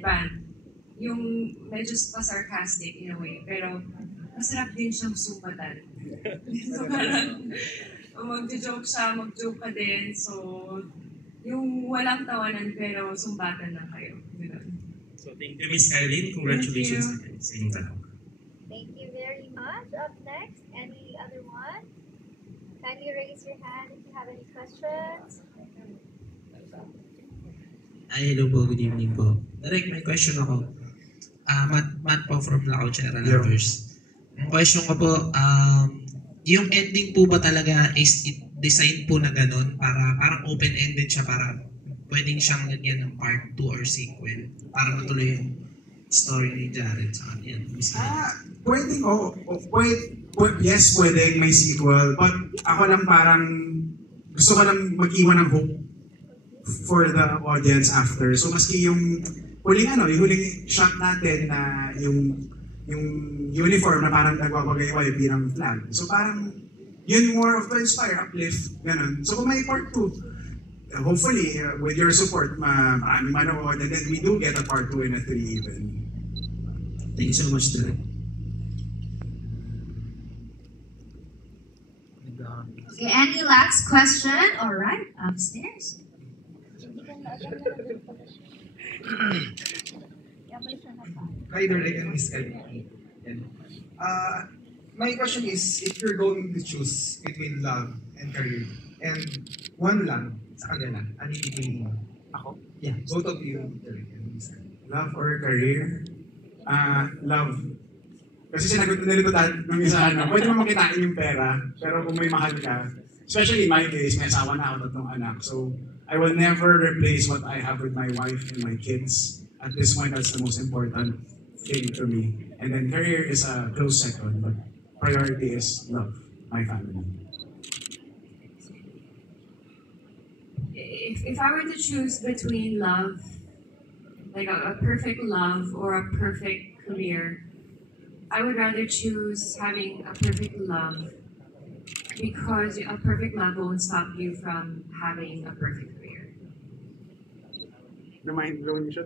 band. Yung medyo pa-sarcastic in a way, pero masarap din siyang sumbatan. So parang mag-joke siya, mag-joke ka din. So, yung walang tawanan pero sumbatan lang kayo. So thank you, Miss Kylene. Congratulations again sa inyong dalawa. Thank you very much. Up next, any other one? Kindly raise your hand if you have any questions. Ay, hello po. Good evening po. Direct, may question ako. Matt po from La Couchera Lovers. Ang question ko po, yung ending po ba talaga is design po na ganun? Parang open-ended siya para pwedeng siyang lagyan ng part 2 or sequel para matuloy yung story ni Jared sa kanya. Pwedeng, yes, pwedeng may sequel. But ako lang parang, gusto ko lang mag-iwan ng hope for the audience after. So maski yung huling shot natin na yung uniform na parang nagwawagay-way bilang flag. So parang, yun more of the inspire, uplift, ganun. So kung may part 2, hopefully, with your support, maraming manood, and then we do get a part 2 and a 3 even. Thank you so much, Derek. Okay, any last question? All right, upstairs. Hi, Derek and Miss Kylene. My question is, if you're going to choose between love and career, and one lang sa kanila, ano yung pipiliin mo? Ako? Yeah, both of you, Derek and Miss Kylene. Love or career? Love. Kasi sinagot na nito nung isa, pwede mo makitain yung pera, pero kung may mahal ka, especially in my case, may asawa na ako, 3 anak. So, I will never replace what I have with my wife and my kids. At this point, that's the most important thing to me. And then career is a close second, but priority is love, my family. If I were to choose between love, like a perfect love or a perfect career, I would rather choose having a perfect love because a perfect love won't stop you from having a perfect career. Mind blowing siya.